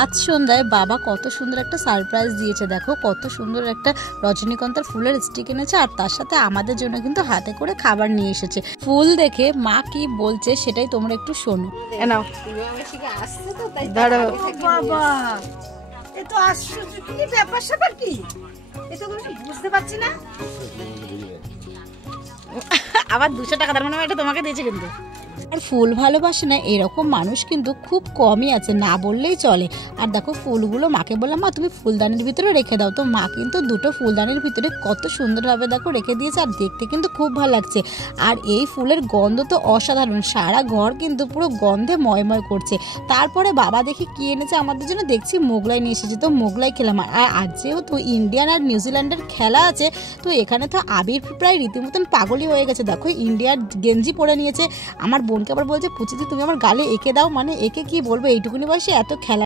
আজ সন্ধ্যায় বাবা কত সুন্দর একটা সারপ্রাইজ দিয়েছে। দেখো কত সুন্দর একটা রজনীগন্ধার ফুলের স্টিক এনেছে, আর তার সাথে আমাদের জন্য কিন্তু হাতে করে খাবার নিয়ে এসেছে। ফুল দেখে মা কি বলছে সেটাই তোমরা একটু শোনো। আবার 200 টাকা তার মানে এটা তোমাকে দিয়েছে কিন্তু। আর ফুল ভালোবাসে না এরকম মানুষ কিন্তু খুব কমই আছে, না বললেই চলে। আর দেখো ফুলগুলো মাকে বললাম মা তুমি ফুলদানির ভিতরে রেখে দাও, তো মা কিন্তু দুটো ফুলদানির ভিতরে কত সুন্দরভাবে দেখো রেখে দিয়েছে, আর দেখতে কিন্তু খুব ভালো লাগছে। আর এই ফুলের গন্ধ তো অসাধারণ, সারা ঘর কিন্তু পুরো গন্ধে ময়ময় করছে। তারপরে বাবা দেখি কি এনেছে আমাদের জন্য, দেখছি মোগলাই নিয়ে এসেছে, তো মোগলাই খেলাম। আর আজ যেহেতু ইন্ডিয়ান আর নিউজিল্যান্ডের খেলা আছে, তো এখানে তো আবির প্রায় রীতিমতন পাগলই হয়ে গেছে। দেখো ইন্ডিয়ার গেঞ্জি পরে নিয়েছে, আমার বোনকে আবার বলছে পুচিদি তুমি আমার গালে এঁকে দাও, মানে একে কি বলবো এইটুকুনি বয়সে এত খেলা।